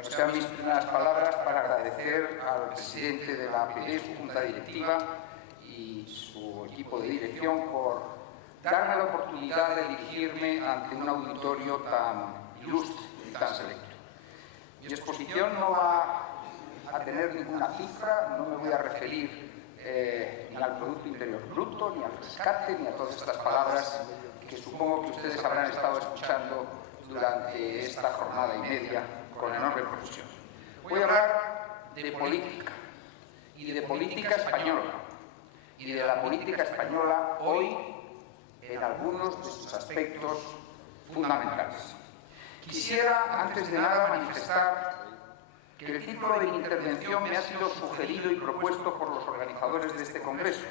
Pero sean mis primeras palabras para agradecer al presidente de la APD, su junta directiva y su equipo de dirección por darme la oportunidad de dirigirme ante un auditorio tan ilustre y tan selecto. Mi exposición no va a tener ninguna cifra, no me voy a referir ni al Producto Interior Bruto, ni al rescate, ni a todas estas palabras que supongo que ustedes habrán estado escuchando durante esta jornada y media con enorme profusión. Voy a hablar de política, y de política española, y de la política española hoy en algunos de sus aspectos fundamentales. Quisiera, antes de nada, manifestar que el título de mi intervención me ha sido sugerido y propuesto por los organizadores de este congreso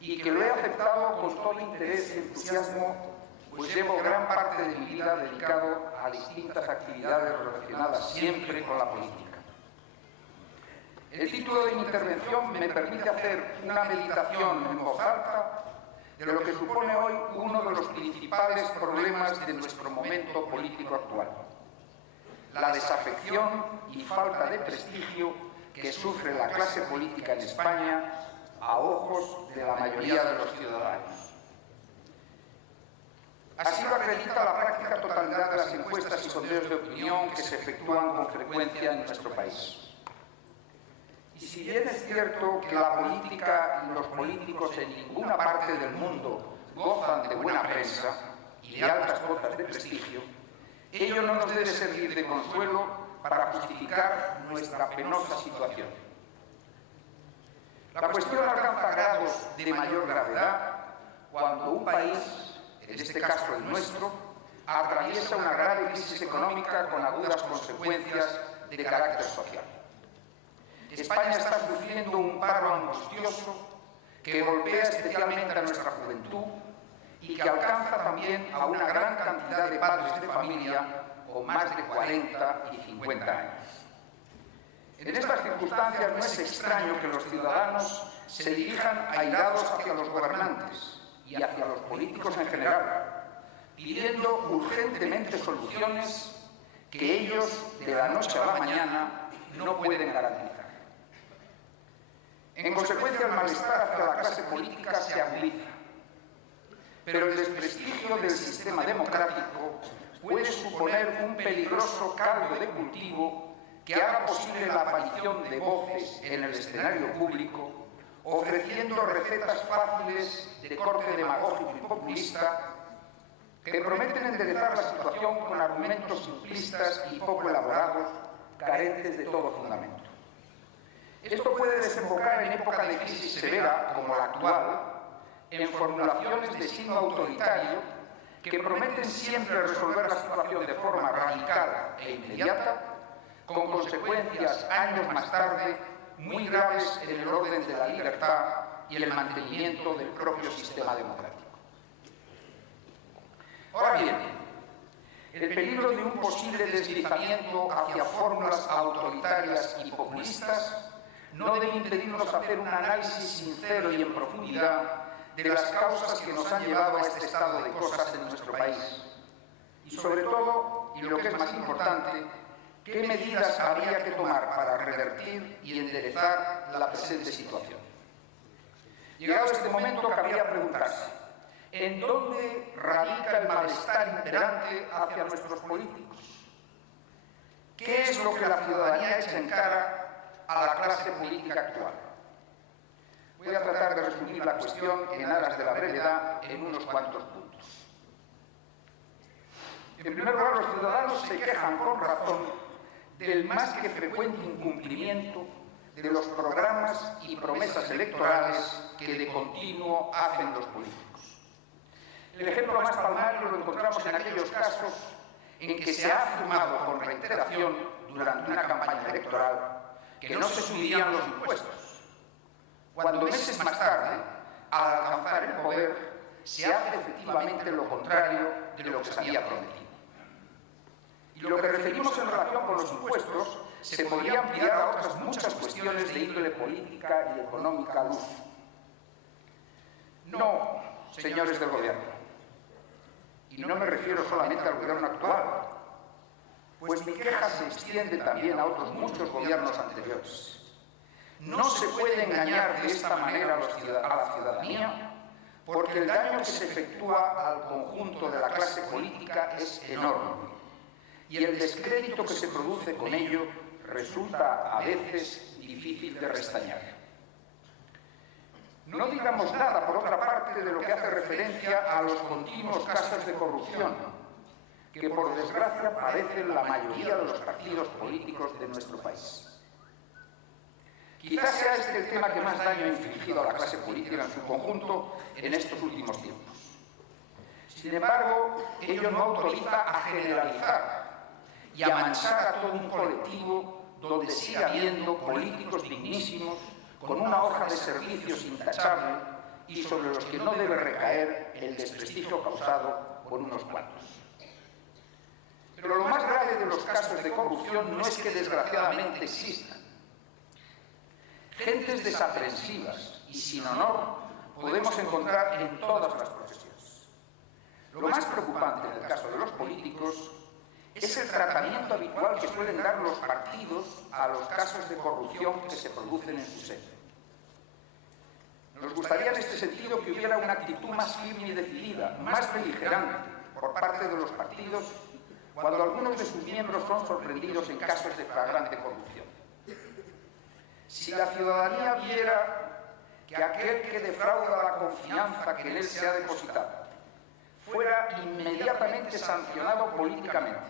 y que lo he aceptado con todo interés y entusiasmo, pues llevo gran parte de mi vida dedicado a distintas actividades relacionadas siempre con la política. El título de mi intervención me permite hacer una meditación en voz alta de lo que supone hoy uno de los principales problemas de nuestro momento político actual: la desafección y falta de prestigio que sufre la clase política en España a ojos de la mayoría de los ciudadanos. Así lo acredita la práctica totalidad de las encuestas y sondeos de opinión que se efectúan con frecuencia en nuestro país. Y si bien es cierto que la política y los políticos en ninguna parte del mundo gozan de buena prensa y de altas cotas de prestigio, ello no nos debe servir de consuelo para justificar nuestra penosa situación. La cuestión alcanza grados de mayor gravedad cuando un país, en este caso el nuestro, atraviesa una grave crisis económica con agudas consecuencias de carácter social. España está sufriendo un paro angustioso que golpea especialmente a nuestra juventud y que alcanza también a una gran cantidad de padres de familia con más de 40 y 50 años. En estas circunstancias no es extraño que los ciudadanos se dirijan airados hacia los gobernantes y hacia los políticos en general, pidiendo urgentemente soluciones que ellos de la noche a la mañana no pueden garantizar. En consecuencia, el malestar hacia la clase política se agudiza, pero el desprestigio del sistema democrático puede suponer un peligroso caldo de cultivo que haga posible la aparición de voces en el escenario público, ofreciendo recetas fáciles de corte demagógico y populista que prometen enderezar la situación con argumentos simplistas y poco elaborados, carentes de todo fundamento. Esto puede desembocar en época de crisis severa, como la actual, en formulaciones de signo autoritario que prometen siempre resolver la situación de forma radical e inmediata, con consecuencias años más tarde muy graves en el orden de la libertad y el mantenimiento del propio sistema democrático. Ahora bien, el peligro de un posible deslizamiento hacia fórmulas autoritarias y populistas no debe impedirnos hacer un análisis sincero y en profundidad de las causas que nos han llevado a este estado de cosas en nuestro país. Y sobre todo, y lo que es más importante, qué medidas habría que tomar para revertir y enderezar la presente situación. Llegado este momento, cabría preguntarse: ¿en dónde radica el malestar imperante hacia nuestros políticos? ¿Qué es lo que la ciudadanía echa en cara a la clase política actual? Voy a tratar de resumir la cuestión en aras de la brevedad en unos cuantos puntos. En primer lugar, los ciudadanos se quejan con razón del más que frecuente incumplimiento de los programas y promesas electorales que de continuo hacen los políticos. El ejemplo más palmario lo encontramos en aquellos casos en que se ha afirmado con reiteración durante una campaña electoral que no se subirían los impuestos, cuando meses más tarde, al alcanzar el poder, se hace efectivamente lo contrario de lo que se había prometido. Y lo que referimos en relación con los impuestos se podría ampliar a otras muchas cuestiones de índole política y económica al uso. No, señores del Gobierno, y no me refiero solamente al Gobierno actual, pues mi queja se extiende también a otros muchos gobiernos anteriores. No se puede engañar de esta manera a la ciudadanía, porque el daño que se efectúa al conjunto de la clase política es enorme y el descrédito que se produce con ello resulta a veces difícil de restañar. No digamos nada, por otra parte, de lo que hace referencia a los continuos casos de corrupción, que por desgracia padecen la mayoría de los partidos políticos de nuestro país. Quizás sea este el tema que más daño ha infligido a la clase política en su conjunto en estos últimos tiempos. Sin embargo, ello no autoriza a generalizar y a manchar a todo un colectivo donde sigue habiendo políticos dignísimos con una hoja de servicios intachable y sobre los que no debe recaer el desprestigio causado por unos cuantos. Pero lo más grave de los casos de corrupción no es que desgraciadamente existan. Gentes desaprensivas y sin honor podemos encontrar en todas las profesiones. Lo más preocupante en el caso de los políticos es el tratamiento habitual que suelen dar los partidos a los casos de corrupción que se producen en su seno. Nos gustaría en este sentido que hubiera una actitud más firme y decidida, más beligerante por parte de los partidos cuando algunos de sus miembros son sorprendidos en casos de flagrante corrupción. Si la ciudadanía viera que aquel que defrauda la confianza que en él se ha depositado fuera inmediatamente sancionado políticamente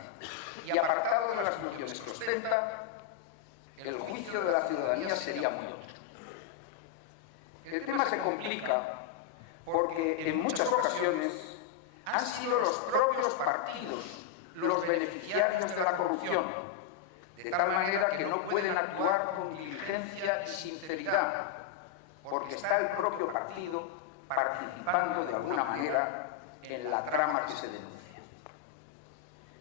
y apartado de las funciones que ostenta, el juicio de la ciudadanía sería muy otro. El tema se complica porque en muchas ocasiones han sido los propios partidos los beneficiarios de la corrupción, de tal manera que no pueden actuar con diligencia y sinceridad, porque está el propio partido participando de alguna manera en la trama que se denuncia.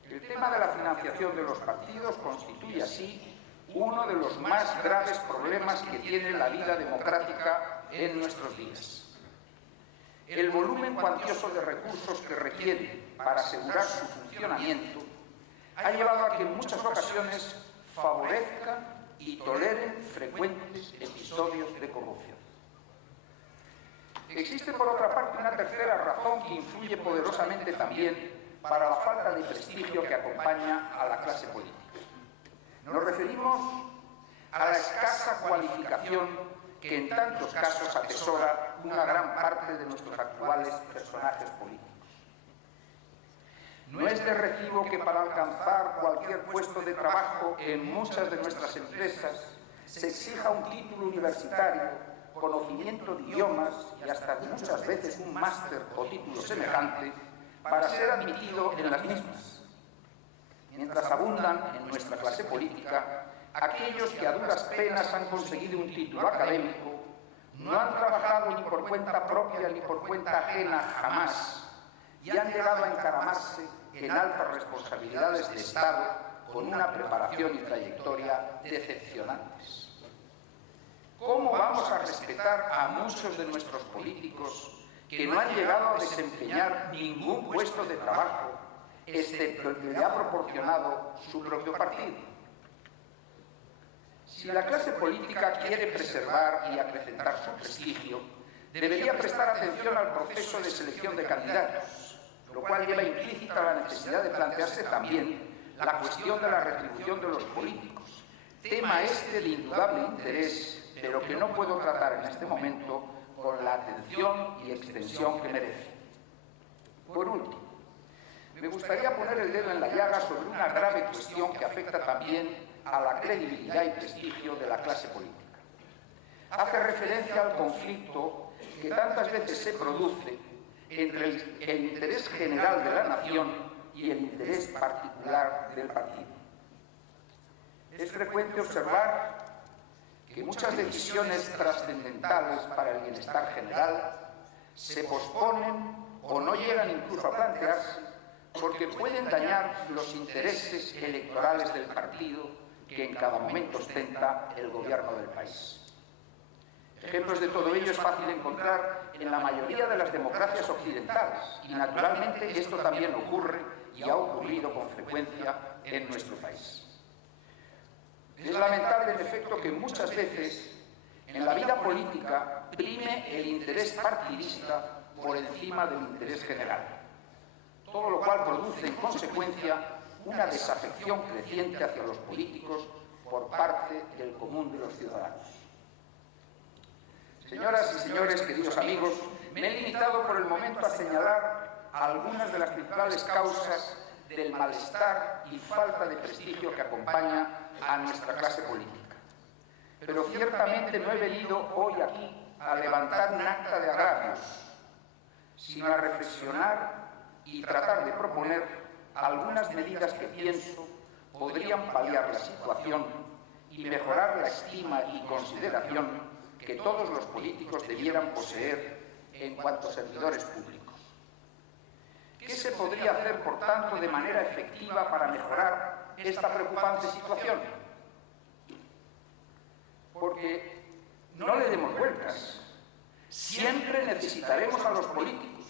El tema de la financiación de los partidos constituye así uno de los más graves problemas que tiene la vida democrática en nuestros días. El volumen cuantioso de recursos que requiere para asegurar su funcionamiento ha llevado a que en muchas ocasiones favorezcan y toleren frecuentes episodios de corrupción. Existe, por otra parte, una tercera razón que influye poderosamente también para la falta de prestigio que acompaña a la clase política. Nos referimos a la escasa cualificación que en tantos casos atesora una gran parte de nuestros actuales personajes políticos. No es de recibo que para alcanzar cualquier puesto de trabajo en muchas de nuestras empresas se exija un título universitario, conocimiento de idiomas y hasta muchas veces un máster o título semejante para ser admitido en las mismas. Mientras abundan en nuestra clase política aquellos que a duras penas han conseguido un título académico, no han trabajado ni por cuenta propia ni por cuenta ajena jamás y han llegado a encaramarse en altas responsabilidades de Estado con una preparación y trayectoria decepcionantes. ¿Cómo vamos a respetar a muchos de nuestros políticos que no han llegado a desempeñar ningún puesto de trabajo, excepto el que le ha proporcionado su propio partido? Si la clase política quiere preservar y acrecentar su prestigio, debería prestar atención al proceso de selección de candidatos, lo cual lleva implícita la necesidad de plantearse también la cuestión de la retribución de los políticos, tema este de indudable interés, pero que no puedo tratar en este momento con la atención y extensión que merece. Por último, me gustaría poner el dedo en la llaga sobre una grave cuestión que afecta también a la credibilidad y prestigio de la clase política. Hace referencia al conflicto que tantas veces se produce entre el interés general de la nación y el interés particular del partido. Es frecuente observar que muchas decisiones trascendentales para el bienestar general se posponen o no llegan incluso a plantearse porque pueden dañar los intereses electorales del partido que en cada momento ostenta el gobierno del país. Ejemplos de todo ello es fácil encontrar en la mayoría de las democracias occidentales y naturalmente esto también ocurre y ha ocurrido con frecuencia en nuestro país. Es lamentable, en efecto, que muchas veces en la vida política prime el interés partidista por encima del interés general, todo lo cual produce en consecuencia una desafección creciente hacia los políticos por parte del común de los ciudadanos. Señoras y señores, queridos amigos, me he limitado por el momento a señalar algunas de las principales causas del malestar y falta de prestigio que acompaña a nuestra clase política. Pero ciertamente no he venido hoy aquí a levantar un acta de agravios, sino a reflexionar y tratar de proponer algunas medidas que pienso podrían paliar la situación y mejorar la estima y consideración que todos los políticos debieran poseer en cuanto a servidores públicos. ¿Qué se podría hacer, por tanto, de manera efectiva para mejorar esta preocupante situación? Porque no le demos vueltas. Siempre necesitaremos a los políticos,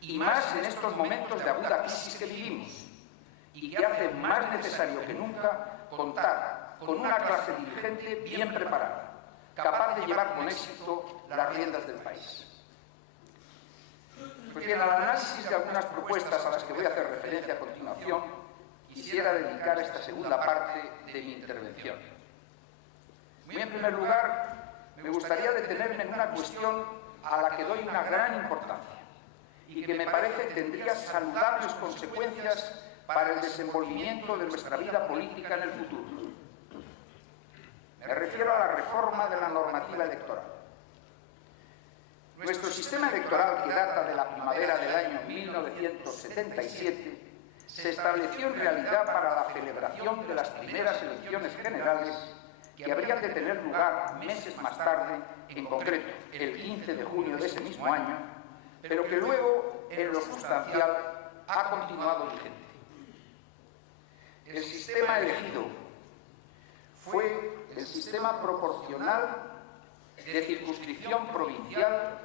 y más en estos momentos de aguda crisis que vivimos, y que hace más necesario que nunca contar con una clase dirigente bien preparada, capaz de llevar con éxito las riendas del país. Pues bien, al análisis de algunas propuestas a las que voy a hacer referencia a continuación, quisiera dedicar esta segunda parte de mi intervención. Muy en primer lugar, me gustaría detenerme en una cuestión a la que doy una gran importancia y que me parece tendría saludables consecuencias para el desenvolvimiento de nuestra vida política en el futuro. Me refiero a la reforma de la normativa electoral. Nuestro sistema electoral, que data de la primavera del año 1977, se estableció en realidad para la celebración de las primeras elecciones generales que habrían de tener lugar meses más tarde, en concreto el 15 de junio de ese mismo año, pero que luego, en lo sustancial, ha continuado vigente. El sistema elegido fue el sistema proporcional de circunscripción provincial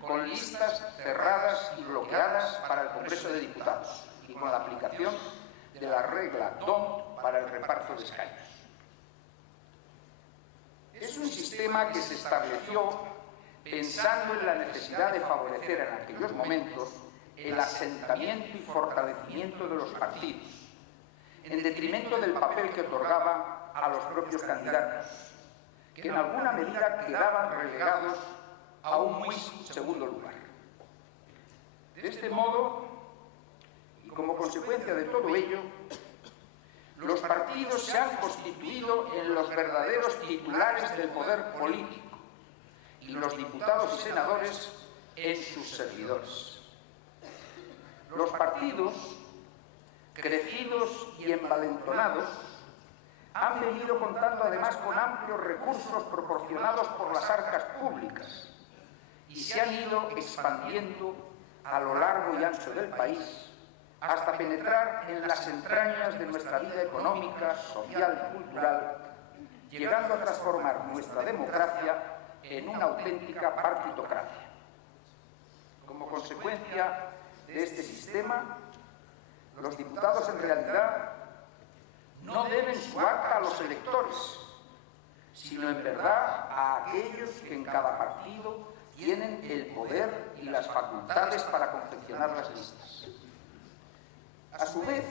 con listas cerradas y bloqueadas para el Congreso de Diputados y con la aplicación de la regla DONT para el reparto de escaños. Es un sistema que se estableció pensando en la necesidad de favorecer en aquellos momentos el asentamiento y fortalecimiento de los partidos, en detrimento del papel que otorgaba a los propios candidatos, que en alguna medida quedaban relegados a un muy segundo lugar. De este modo, y como consecuencia de todo ello, los partidos se han constituido en los verdaderos titulares del poder político y los diputados y senadores en sus servidores. Los partidos, crecidos y envalentonados, han venido contando además con amplios recursos proporcionados por las arcas públicas y se han ido expandiendo a lo largo y ancho del país hasta penetrar en las entrañas de nuestra vida económica, social y cultural, llegando a transformar nuestra democracia en una auténtica partitocracia. Como consecuencia de este sistema, los diputados en realidad no deben su acta a los electores, sino en verdad a aquellos que en cada partido tienen el poder y las facultades para confeccionar las listas. A su vez,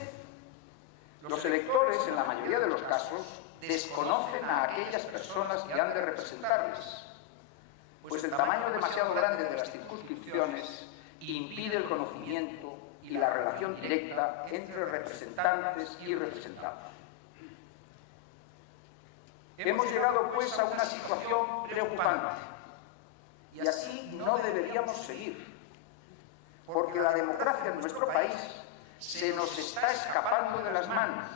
los electores, en la mayoría de los casos, desconocen a aquellas personas que han de representarles, pues el tamaño demasiado grande de las circunscripciones impide el conocimiento y la relación directa entre representantes y representados. Hemos llegado, pues, a una situación preocupante, y así no deberíamos seguir, porque la democracia en nuestro país se nos está escapando de las manos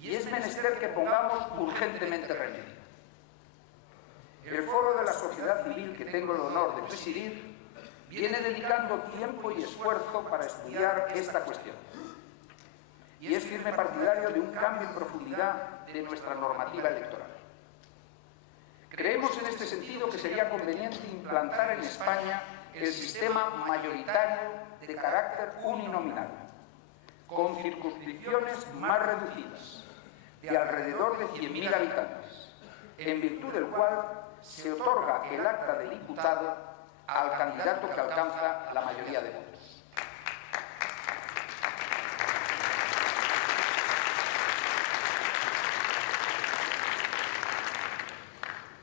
y es menester que pongamos urgentemente remedio. El Foro de la Sociedad Civil, que tengo el honor de presidir, viene dedicando tiempo y esfuerzo para estudiar esta cuestión y es firme partidario de un cambio en profundidad de nuestra normativa electoral. Creemos en este sentido que sería conveniente implantar en España el sistema mayoritario de carácter uninominal, con circunscripciones más reducidas, de alrededor de 100.000 habitantes, en virtud del cual se otorga el acta de diputado al candidato que alcanza la mayoría de votos.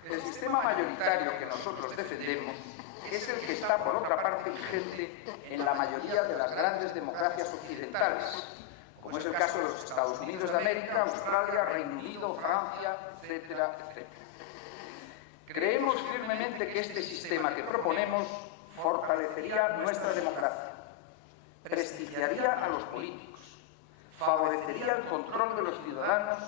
El sistema mayoritario que nosotros defendemos es el que está, por otra parte, vigente en la mayoría de las grandes democracias occidentales, como es el caso de los Estados Unidos de América, Australia, Reino Unido, Francia, etcétera, etcétera. Creemos firmemente que este sistema que proponemos fortalecería nuestra democracia, prestigiaría a los políticos, favorecería el control de los ciudadanos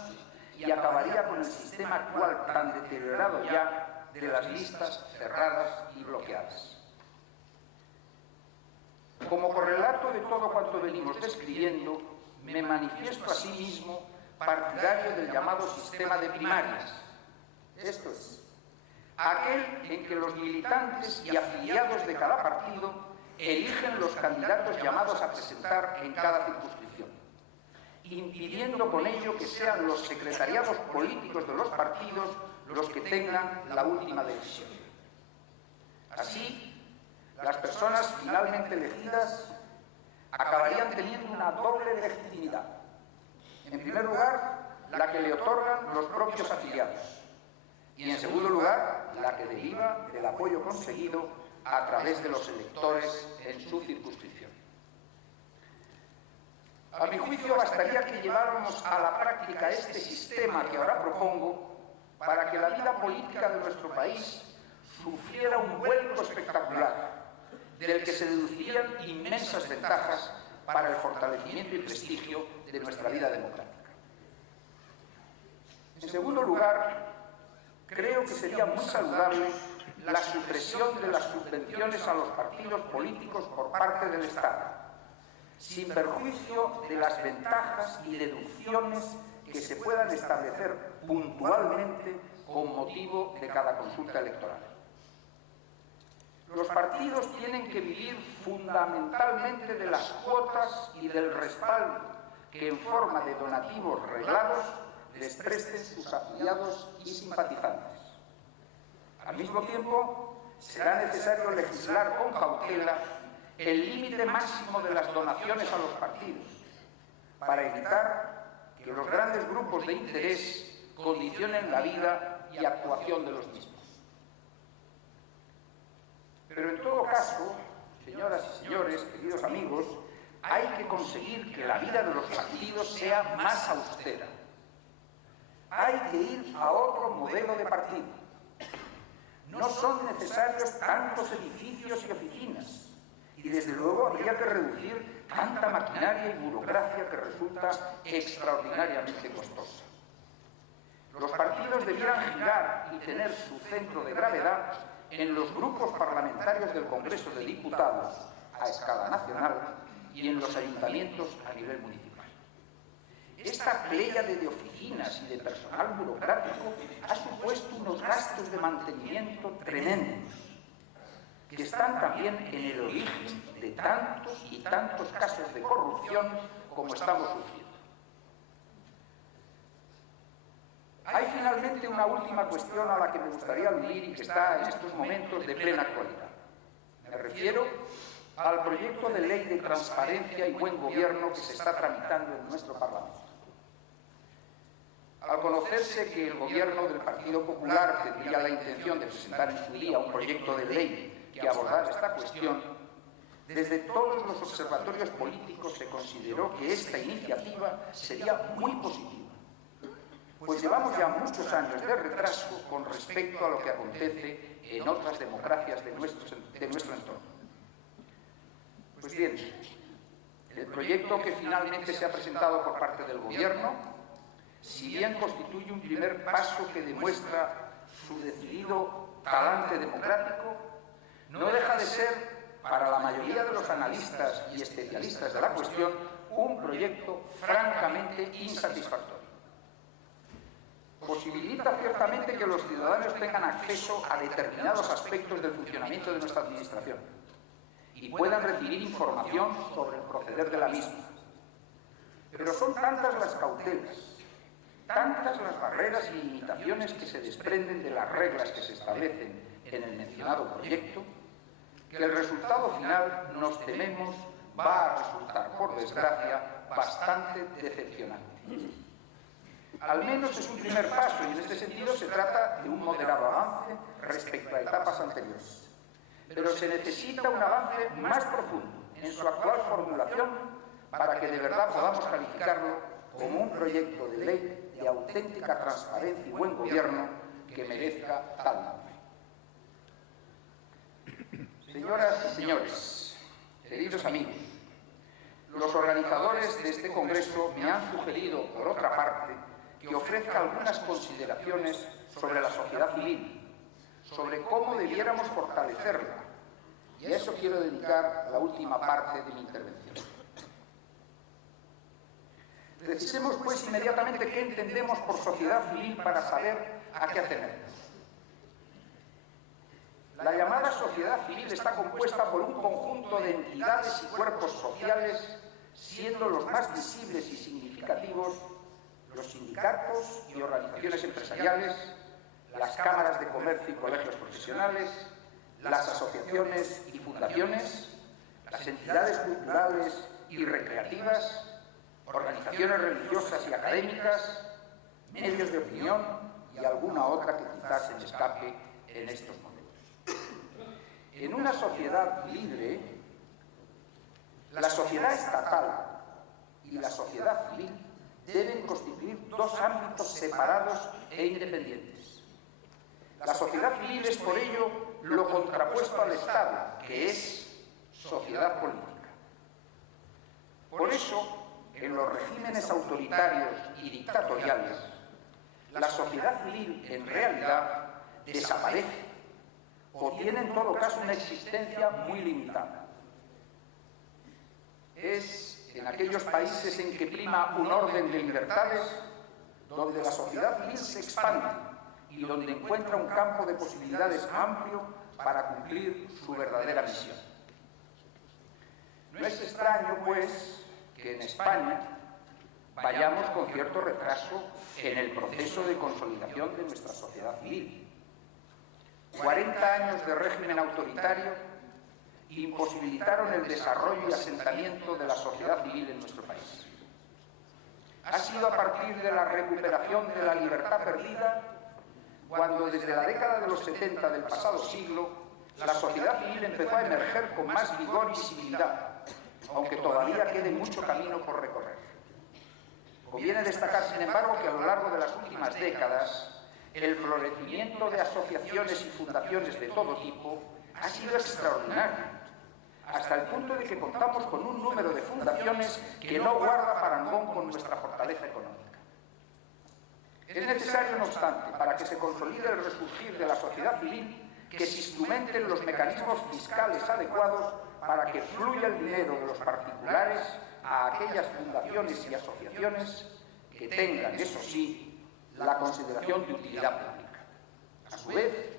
y acabaría con el sistema actual tan deteriorado ya de las listas cerradas y bloqueadas. Como correlato de todo cuanto venimos describiendo, me manifiesto asimismo partidario del llamado sistema de primarias. Esto es, aquel en que los militantes y afiliados de cada partido eligen los candidatos llamados a presentar en cada circunscripción, impidiendo con ello que sean los secretariados políticos de los partidos los que tengan la última decisión. Así, las personas finalmente elegidas acabarían teniendo una doble legitimidad. En primer lugar, la que le otorgan los propios afiliados y, en segundo lugar, la que deriva del apoyo conseguido a través de los electores en su circunscripción. A mi juicio, bastaría que lleváramos a la práctica este sistema que ahora propongo para que la vida política de nuestro país sufriera un vuelco espectacular, del que se deducirían inmensas ventajas para el fortalecimiento y prestigio de nuestra vida democrática. En segundo lugar, creo que sería muy saludable la supresión de las subvenciones a los partidos políticos por parte del Estado, sin perjuicio de las ventajas y deducciones que se puedan establecer puntualmente con motivo de cada consulta electoral. Los partidos tienen que vivir fundamentalmente de las cuotas y del respaldo que en forma de donativos reglados les presten sus afiliados y simpatizantes. Al mismo tiempo, será necesario legislar con cautela el límite máximo de las donaciones a los partidos, para evitar que los grandes grupos de interés condicionen la vida y actuación de los mismos. Pero en todo caso, señoras y señores, queridos amigos, hay que conseguir que la vida de los partidos sea más austera. Hay que ir a otro modelo de partido. No son necesarios tantos edificios y oficinas, y desde luego habría que reducir tanta maquinaria y burocracia que resulta extraordinariamente costosa. Los partidos debieran girar y tener su centro de gravedad en los grupos parlamentarios del Congreso de Diputados a escala nacional y en los ayuntamientos a nivel municipal. Esta pléyade de oficinas y de personal burocrático ha supuesto unos gastos de mantenimiento tremendos, que están también en el origen de tantos y tantos casos de corrupción como estamos sufriendo. Hay finalmente una última cuestión a la que me gustaría aludir y que está en estos momentos de plena actualidad. Me refiero al proyecto de ley de transparencia y buen gobierno que se está tramitando en nuestro Parlamento. Al conocerse que el gobierno del Partido Popular tendría la intención de presentar en su día un proyecto de ley que abordara esta cuestión, desde todos los observatorios políticos se consideró que esta iniciativa sería muy positiva, pues llevamos ya muchos años de retraso con respecto a lo que acontece en otras democracias de nuestro entorno. Pues bien, el proyecto que finalmente se ha presentado por parte del Gobierno, si bien constituye un primer paso que demuestra su decidido talante democrático, no deja de ser, para la mayoría de los analistas y especialistas de la cuestión, un proyecto francamente insatisfactorio. Posibilita ciertamente que los ciudadanos tengan acceso a determinados aspectos del funcionamiento de nuestra administración y puedan recibir información sobre el proceder de la misma. Pero son tantas las cautelas, tantas las barreras y limitaciones que se desprenden de las reglas que se establecen en el mencionado proyecto, que el resultado final, nos tememos, va a resultar, por desgracia, bastante decepcionante. Al menos es un primer paso y en este sentido se trata de un moderado avance respecto a etapas anteriores. Pero se necesita un avance más profundo en su actual formulación para que de verdad podamos calificarlo como un proyecto de ley de auténtica transparencia y buen gobierno que merezca tal nombre. Señoras y señores, queridos amigos, los organizadores de este congreso me han sugerido, por otra parte, que ofrezca algunas consideraciones sobre la sociedad civil, sobre cómo debiéramos fortalecerla, y a eso quiero dedicar la última parte de mi intervención. Precisemos, pues, inmediatamente qué entendemos por sociedad civil para saber a qué atenernos. La llamada sociedad civil está compuesta por un conjunto de entidades y cuerpos sociales, siendo los más visibles y significativos los sindicatos y organizaciones empresariales, las cámaras de comercio y colegios profesionales, las asociaciones y fundaciones, las entidades culturales y recreativas, organizaciones religiosas y académicas, medios de opinión y alguna otra que quizás se me escape en estos momentos. En una sociedad libre, la sociedad estatal y la sociedad civil deben constituir dos ámbitos separados e independientes. La sociedad civil es, por ello, lo contrapuesto al Estado, que es sociedad política. Por eso, en los regímenes autoritarios y dictatoriales, la sociedad civil en realidad desaparece o tiene en todo caso una existencia muy limitada. Es en aquellos países en que prima un orden de libertades donde la sociedad civil se expande y donde encuentra un campo de posibilidades amplio para cumplir su verdadera misión. No es extraño, pues, que en España vayamos con cierto retraso en el proceso de consolidación de nuestra sociedad civil. 40 años de régimen autoritario imposibilitaron el desarrollo y asentamiento de la sociedad civil en nuestro país. Ha sido a partir de la recuperación de la libertad perdida cuando, desde la década de los 70 del pasado siglo, la sociedad civil empezó a emerger con más vigor y visibilidad, aunque todavía quede mucho camino por recorrer. Conviene destacar, sin embargo, que a lo largo de las últimas décadas, el florecimiento de asociaciones y fundaciones de todo tipo ha sido extraordinario, hasta el punto de que contamos con un número de fundaciones que no guarda parangón con nuestra fortaleza económica. Es necesario, no obstante, para que se consolide el resurgir de la sociedad civil, que se instrumenten los mecanismos fiscales adecuados para que fluya el dinero de los particulares a aquellas fundaciones y asociaciones que tengan, eso sí, la consideración de utilidad pública. A su vez,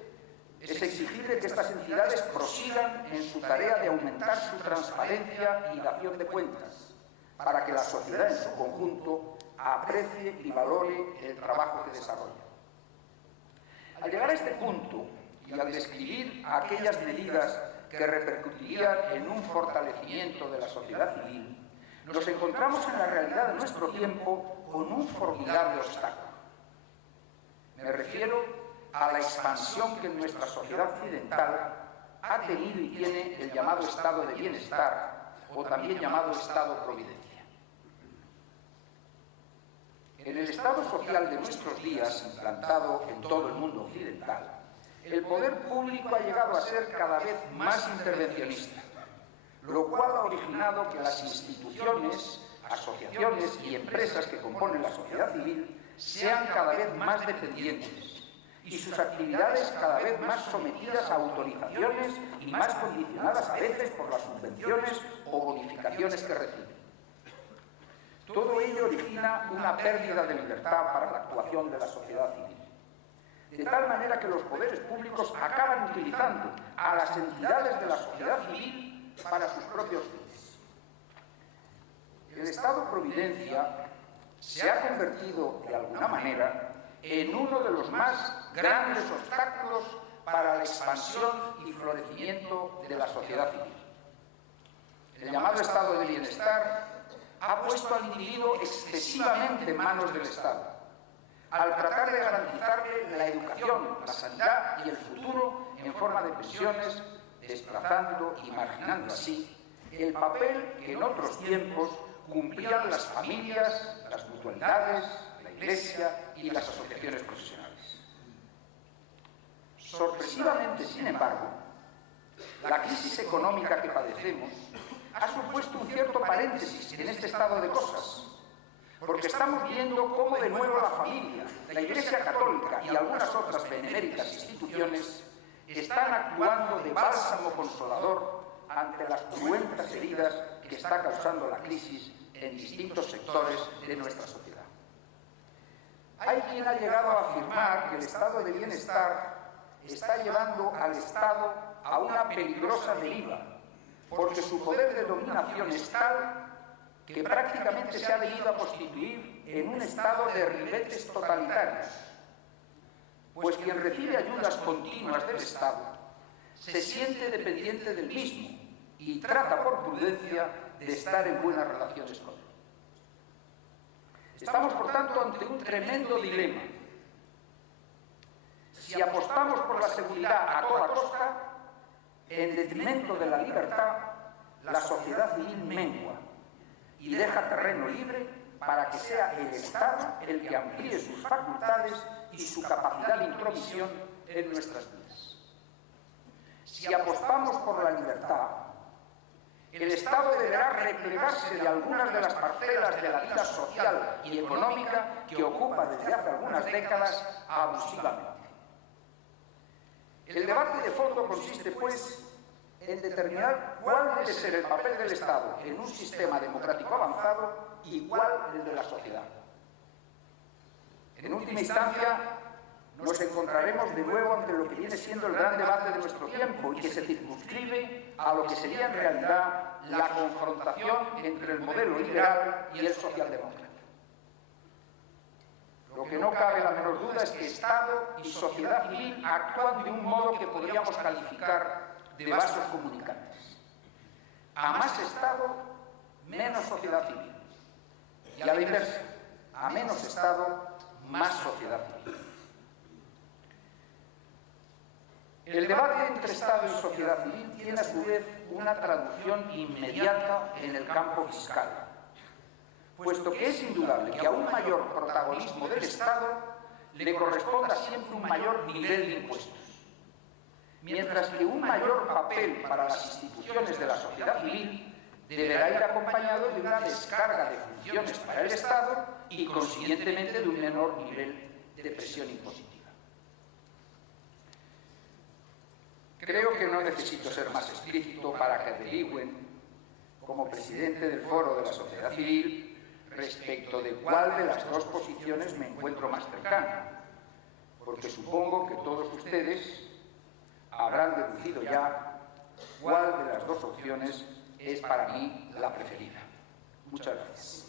es exigible que estas entidades prosigan en su tarea de aumentar su transparencia y dación de cuentas, para que la sociedad en su conjunto aprecie y valore el trabajo que desarrolla. Al llegar a este punto y al describir aquellas medidas que repercutirían en un fortalecimiento de la sociedad civil, nos encontramos en la realidad de nuestro tiempo con un formidable obstáculo. Me refiero a la expansión que en nuestra sociedad occidental ha tenido y tiene el llamado estado de bienestar, o también llamado estado-providencia. En el estado social de nuestros días, implantado en todo el mundo occidental, el poder público ha llegado a ser cada vez más intervencionista, lo cual ha originado que las instituciones, asociaciones y empresas que componen la sociedad civil sean cada vez más dependientes y sus actividades cada vez más sometidas a autorizaciones y más condicionadas a veces por las subvenciones o bonificaciones que reciben. Todo ello origina una pérdida de libertad para la actuación de la sociedad civil, de tal manera que los poderes públicos acaban utilizando a las entidades de la sociedad civil para sus propios fines. el Estado-providencia se ha convertido, de alguna manera, en uno de los más grandes obstáculos para la expansión y florecimiento de la sociedad civil. El llamado estado de bienestar ha puesto al individuo excesivamente en manos del Estado, al tratar de garantizarle la educación, la sanidad y el futuro en forma de pensiones, desplazando y marginando así el papel que en otros tiempos cumplían las familias, las mutualidades, la Iglesia y las asociaciones profesionales. Sorpresivamente, sin embargo, la crisis económica que padecemos ha supuesto un cierto paréntesis en este estado de cosas, porque estamos viendo cómo de nuevo la familia, la Iglesia Católica y algunas otras beneméritas instituciones están actuando de bálsamo consolador ante las cruentas heridas que está causando la crisis en distintos sectores de nuestra sociedad. Hay quien ha llegado a afirmar que el estado de bienestar está llevando al Estado a una peligrosa deriva, porque su poder de dominación es tal que prácticamente se ha venido a constituir en un estado de ribetes totalitarios, pues quien recibe ayudas continuas del Estado se siente dependiente del mismo y trata por prudencia de estar en buenas relaciones con él. Estamos, por tanto, ante un tremendo dilema. Si apostamos por la seguridad a toda costa, en detrimento de la libertad, la sociedad civil mengua y deja terreno libre para que sea el Estado el que amplíe sus facultades y su capacidad de intromisión en nuestras vidas. Si apostamos por la libertad, el Estado deberá replegarse de algunas de las parcelas de la vida social y económica que ocupa desde hace algunas décadas abusivamente. El debate de fondo consiste, pues, en determinar cuál debe ser el papel del Estado en un sistema democrático avanzado y cuál el de la sociedad. En última instancia, nos encontraremos de nuevo ante lo que viene siendo el gran debate de nuestro tiempo y que se circunscribe a lo que sería en realidad la confrontación entre el modelo liberal y el socialdemócrata. Lo que no cabe la menor duda es que Estado y sociedad civil actúan de un modo que podríamos calificar de vasos comunicantes. A más Estado, menos sociedad civil. Y a la inversa, a menos Estado, más sociedad civil. El debate entre Estado y sociedad civil tiene a su vez una traducción inmediata en el campo fiscal, puesto que es indudable que a un mayor protagonismo del Estado le corresponda siempre un mayor nivel de impuestos, mientras que un mayor papel para las instituciones de la sociedad civil deberá ir acompañado de una descarga de funciones para el Estado y, consiguientemente, de un menor nivel de presión impositiva. Creo que no necesito ser más explícito para que averigüen, como presidente del Foro de la Sociedad Civil, respecto de cuál de las dos posiciones me encuentro más cercano, porque supongo que todos ustedes habrán deducido ya cuál de las dos opciones es para mí la preferida. Muchas gracias.